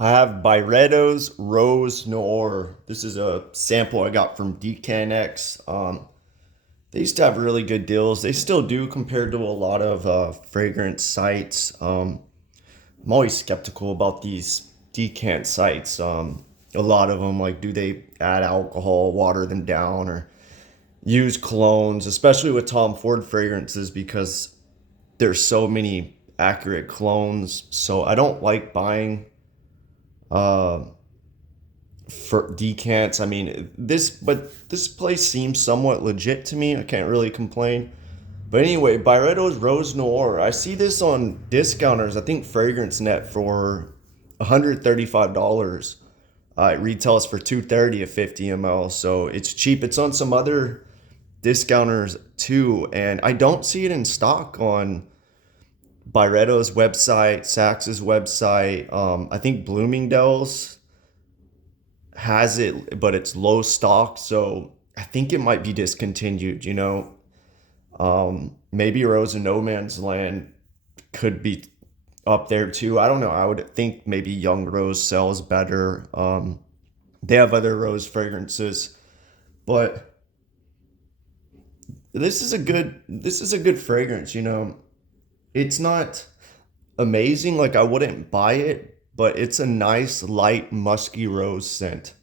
I have Byredo's Rose Noir. This is a sample I got from DKNX. They used to have really good deals. They still do compared to a lot of fragrance sites. I'm always skeptical about these decant sites. A lot of them, like, do they add alcohol, water them down, or use colognes, especially with Tom Ford fragrances, because there's so many accurate clones. So I don't like buying uh, for decants. I mean, this place seems somewhat legit to me. I can't really complain. But anyway, Byredo's Rose Noir. I see this on discounters. I think Fragrance Net for $135. It retails for 230 a 50 ml, so it's cheap. It's on some other discounters too, and I don't see it in stock on Byredo's website, Sax's website. I think Bloomingdale's has it, but it's low stock, so I think it might be discontinued. Maybe Rose in No Man's Land could be up there too. I don't know. I would think maybe Young Rose sells better. They have other rose fragrances, but this is a good fragrance. It's not amazing. Like, I wouldn't buy it, but it's a nice light musky rose scent.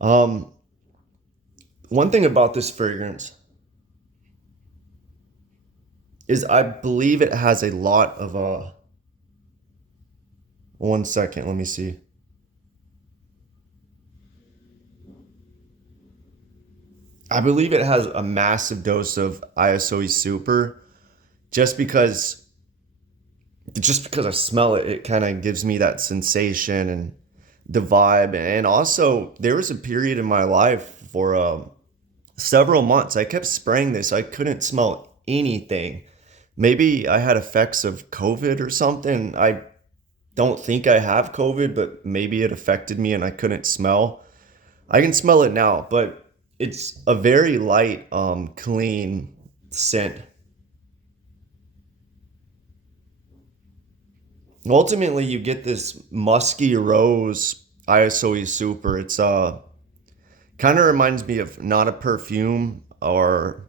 Um, One thing about this fragrance is I believe it has a lot of 1 second, let me see. I believe it has a massive dose of ISOE super, just because just because I smell it, it kind of gives me that sensation and the vibe. And also, there was a period in my life for several months I kept spraying this. I couldn't smell anything. Maybe I had effects of COVID or something. I don't think I have COVID, but maybe it affected me and I couldn't smell. I can smell it now, but it's a very light, clean scent. Ultimately, you get this musky rose ISOE super. It's kind of reminds me of not a perfume, or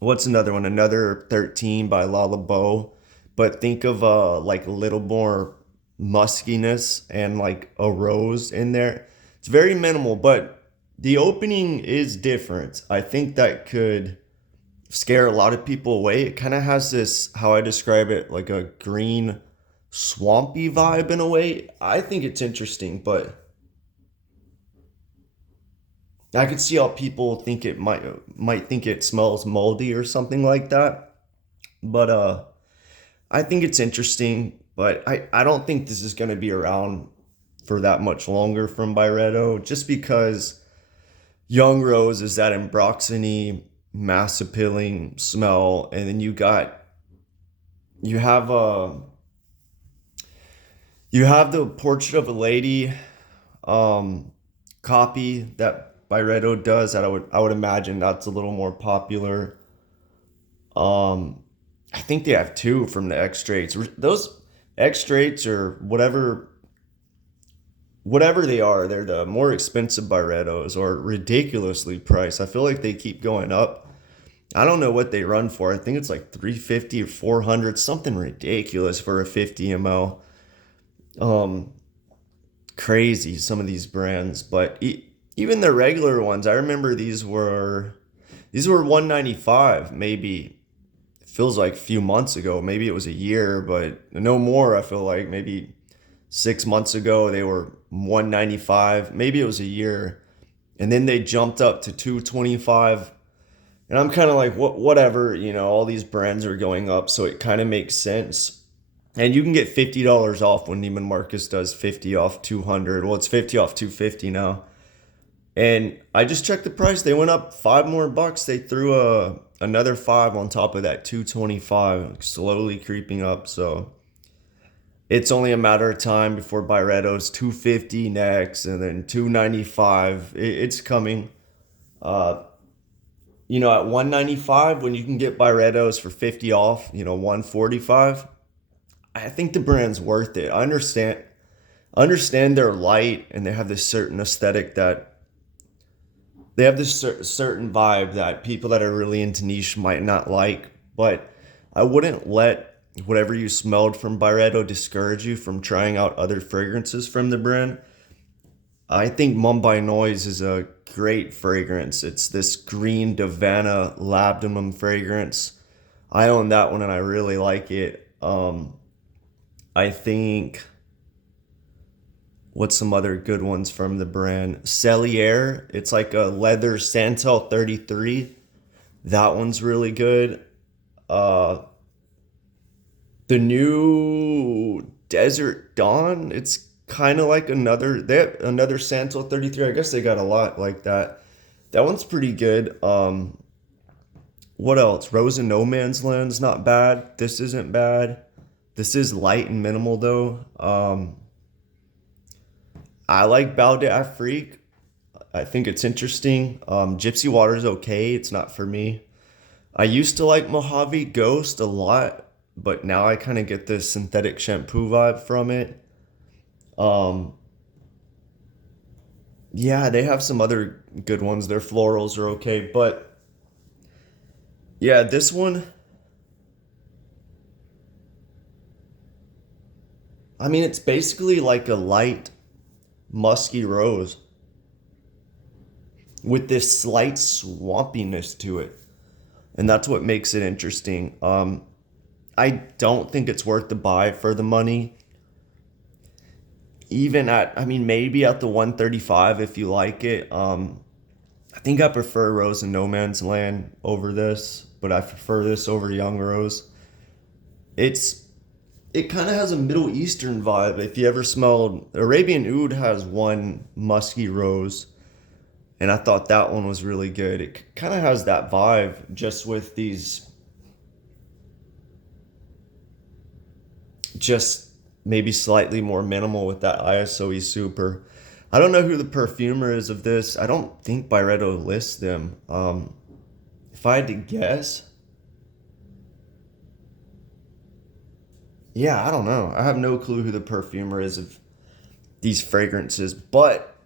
what's another one? Another 13 by Lalabo. But think of like a little more muskiness and like a rose in there. It's very minimal, but the opening is different. I think that could scare a lot of people away. It kind of has this, how I describe it, like a green swampy vibe in a way. I think it's interesting, but I could see how people think it might think it smells moldy or something like that. But I think it's interesting, but I don't think this is going to be around for that much longer from Byredo, just because Young Rose is that ambroxany, mass appealing smell, and then you have you have the Portrait of a Lady um, copy that Byredo does, that I would imagine that's a little more popular. Um, I think they have two from the X straights. Those X straights, or whatever they are, they're the more expensive Byredos, or ridiculously priced. I feel like they keep going up. I don't know what they run for. I think it's like 350 or 400, something ridiculous for a 50 ml. Um, Crazy, some of these brands, but even the regular ones, I remember these were 195, maybe. It feels like a few months ago, maybe it was a year, but no more. I feel like maybe 6 months ago they were 195, maybe it was a year, and then they jumped up to 225. And I'm kind of like, whatever, all these brands are going up, so it kind of makes sense. And you can get $50 off when Neiman Marcus does 50 off 200. Well, it's 50 off 250 now. And I just checked the price. They went up five more bucks. They threw another five on top of that 225, slowly creeping up. So it's only a matter of time before Byredo's 250 next, and then 295. It's coming. Uh, at 195, when you can get Byredo's for 50 off, 145. I think the brand's worth it. I understand they're light and they have this certain aesthetic that they have this certain vibe that people that are really into niche might not like, but I wouldn't let whatever you smelled from Byredo discourage you from trying out other fragrances from the brand. I think Mumbai Noise is a great fragrance. It's this green Davana labdanum fragrance. I own that one and I really like it. I think what's some other good ones from the brand? Cellier. It's like a leather Santal 33. That one's really good. Uh, the new Desert Dawn. It's kind of like another Santal 33. I guess they got a lot like that. That one's pretty good. What else? Rose in No Man's Land's not bad. This isn't bad. This is light and minimal though. I like Balde Afrique. I think it's interesting. Gypsy Water's okay. It's not for me. I used to like Mojave Ghost a lot, but now I kind of get this synthetic shampoo vibe from it. Um, yeah, they have some other good ones. Their florals are okay, but yeah, this one, I mean, it's basically like a light musky rose with this slight swampiness to it. And that's what makes it interesting. I don't think it's worth the buy for the money. Even at, I mean, maybe at the 135 if you like it. I think I prefer Rose in No Man's Land over this, but I prefer this over Young Rose. It's it kind of has a Middle Eastern vibe. If you ever smelled Arabian Oud has one musky rose, and I thought that one was really good. It kind of has that vibe, just with these, just maybe slightly more minimal with that ISOE Super. I don't know who the perfumer is of this. I don't think Byredo lists them. If I had to guess, yeah, I don't know. I have no clue who the perfumer is of these fragrances, but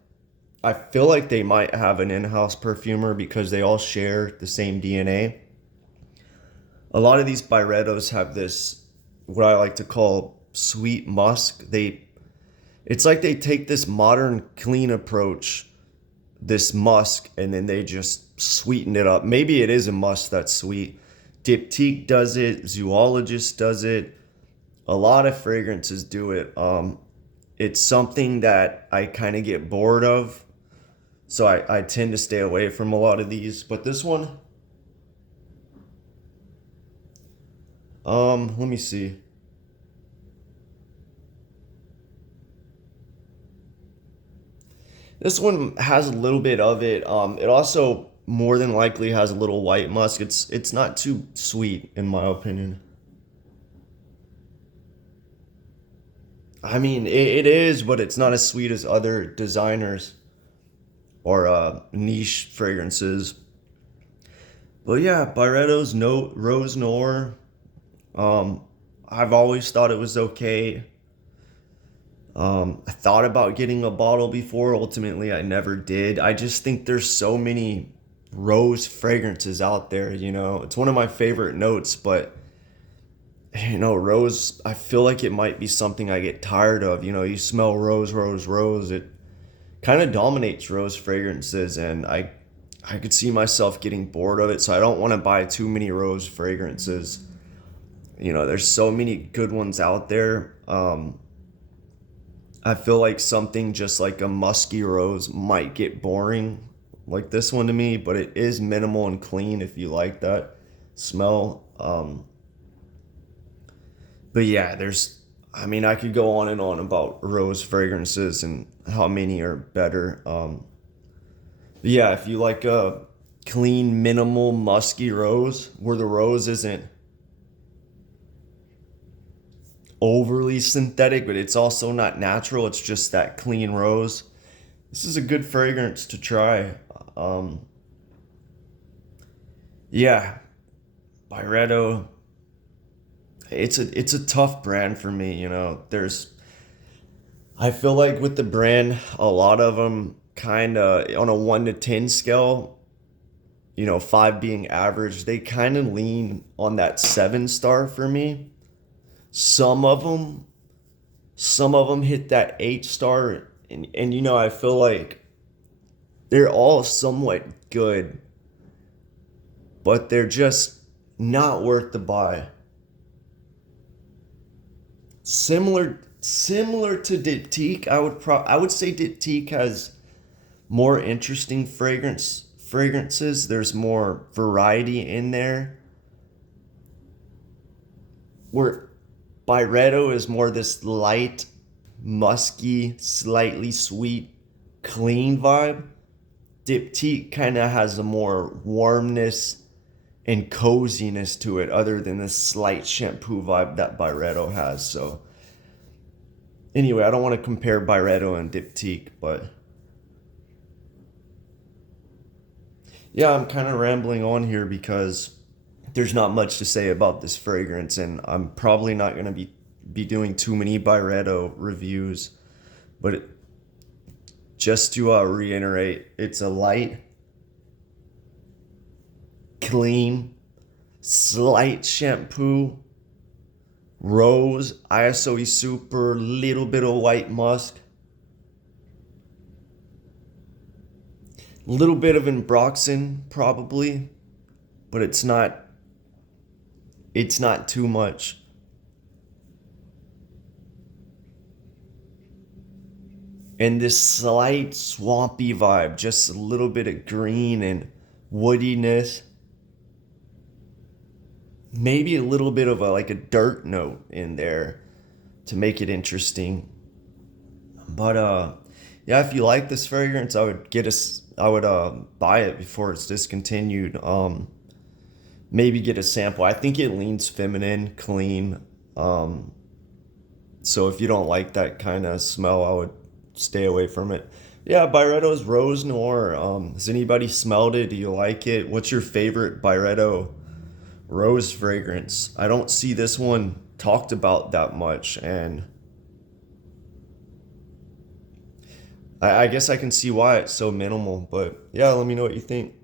I feel like they might have an in-house perfumer because they all share the same DNA. A lot of these Byredos have this, what I like to call sweet musk. It's like they take this modern clean approach, this musk, and then they just sweeten it up. Maybe it is a musk that's sweet. Diptyque does it, Zoologist does it. A lot of fragrances do it. It's something that I kind of get bored of, so I tend to stay away from a lot of these. But this one, let me see. This one has a little bit of it. It also more than likely has a little white musk. It's not too sweet in my opinion. I mean, it is, but it's not as sweet as other designers or niche fragrances. But yeah, Byredo's no Rose Noir. Um, I've always thought it was okay. I thought about getting a bottle before. Ultimately, I never did. I just think there's so many rose fragrances out there. It's one of my favorite notes, but rose, I feel like it might be something I get tired of. You smell rose, rose, rose. It kind of dominates rose fragrances, and I could see myself getting bored of it, so I don't want to buy too many rose fragrances. There's so many good ones out there. I feel like something just like a musky rose might get boring, like this one to me, but it is minimal and clean if you like that smell. But yeah, I mean, I could go on and on about rose fragrances and how many are better. But yeah, if you like a clean, minimal, musky rose, where the rose isn't overly synthetic, but it's also not natural, it's just that clean rose. This is a good fragrance to try. Um, yeah, Byredo. It's a tough brand for me. There's I feel like with the brand, a lot of them kind of on a 1 to 10 scale, 5 being average, they kind of lean on that 7 star for me. Some of them, some of them hit that 8 star, and I feel like they're all somewhat good, but they're just not worth the buy. Similar to Diptyque, I would say Diptyque has more interesting fragrances. There's more variety in there. Where Byredo is more this light, musky, slightly sweet, clean vibe. Diptyque kind of has a more warmness and coziness to it, other than the slight shampoo vibe that Byredo has. So anyway, I don't want to compare Byredo and Diptyque, but yeah, I'm kind of rambling on here because there's not much to say about this fragrance, and I'm probably not going to be doing too many Byredo reviews. But just to reiterate, it's a light, clean, slight shampoo, rose, ISOE super, little bit of white musk, little bit of ambroxan probably, but it's not too much. And this slight swampy vibe, just a little bit of green and woodiness, maybe a little bit of a dirt note in there to make it interesting. But yeah, if you like this fragrance, I would buy it before it's discontinued. Maybe get a sample. I think it leans feminine, clean. So if you don't like that kind of smell, I would stay away from it. Yeah, Byredo's Rose Noir. Has anybody smelled it? Do you like it? What's your favorite Byredo rose fragrance? I don't see this one talked about that much, and I guess I can see why it's so minimal. But yeah, let me know what you think.